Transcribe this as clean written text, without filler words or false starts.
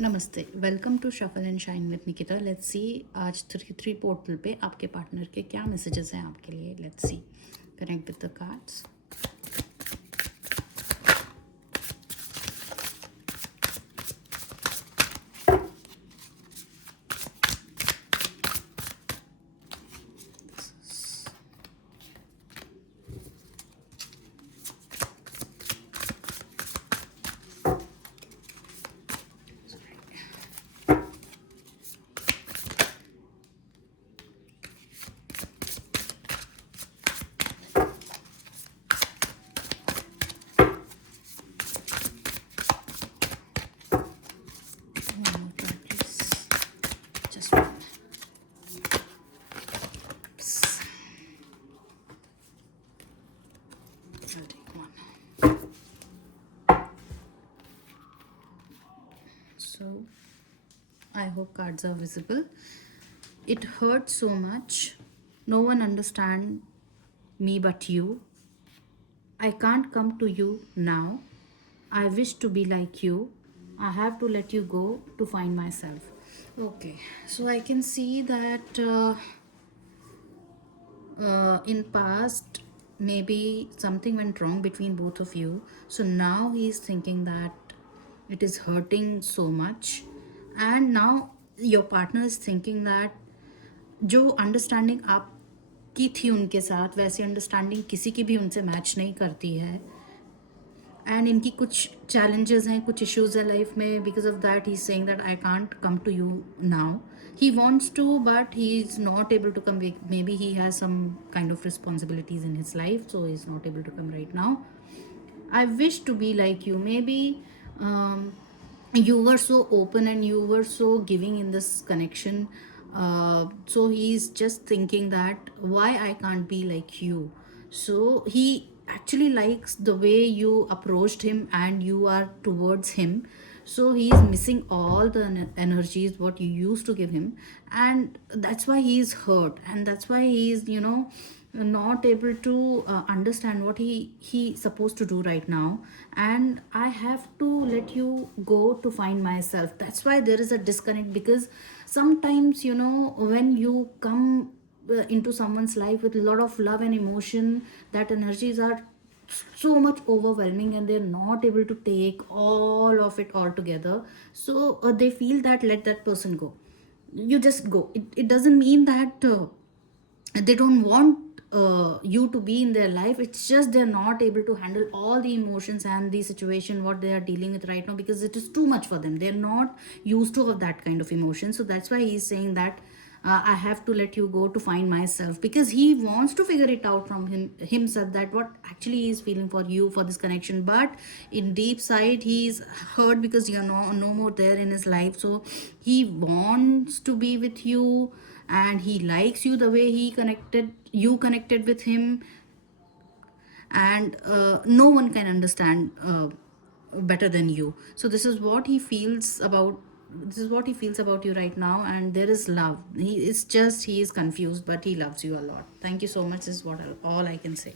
नमस्ते, welcome to shuffle and shine with Nikita. Let's see आज 33 portal पे आपके पार्टनर के क्या मैसेजेस हैं आपके लिए। Let's see, connect with the cards. One more card, please. Just one. Oops. I'll take one. So, I hope cards are visible. It hurts so much. No one understands me but you. I can't come to you now. I wish to be like you. I have to let you go to find myself. Okay, so I can see that in past maybe something went wrong between both of you. So now he's thinking that it is hurting so much, and now your partner is thinking that जो understanding आपकी थी उनके साथ वैसी understanding किसी की भी उनसे मैच नहीं करती है। एंड इनकी कुछ चैलेंजेस हैं, कुछ इश्यूज है लाइफ में। Because of that he is saying that I can't come to you now. He wants to but he is not able to come. Maybe he has some kind of responsibilities in his life, so he is not able to come right now. I wish to be like you. Maybe you were so open and you were so giving in this connection. So he's just thinking that why I can't be like you. So he actually likes the way you approached him and you are towards him. So he's missing all the energies what you used to give him, and that's why he's hurt, and that's why he's not able to understand what he supposed to do right now. And I have to let you go to find myself. That's why there is a disconnect, because sometimes when you come into someone's life with a lot of love and emotion, that energies are so much overwhelming and they're not able to take all of it all together. So they feel that let that person go. You just go. It doesn't mean that they don't want you to be in their life. It's just they're not able to handle all the emotions and the situation what they are dealing with right now, because it is too much for them. They're not used to of that kind of emotion. So that's why he's saying that I have to let you go to find myself, because he wants to figure it out from himself that what actually he is feeling for you, for this connection. But in deep side he's hurt because you're no more there in his life. So he wants to be with you, and he likes you the way you connected with him. And no one can understand better than you. So this is what he feels about you right now. And there is love. He is confused, but he loves you a lot. Thank you so much. This is all I can say.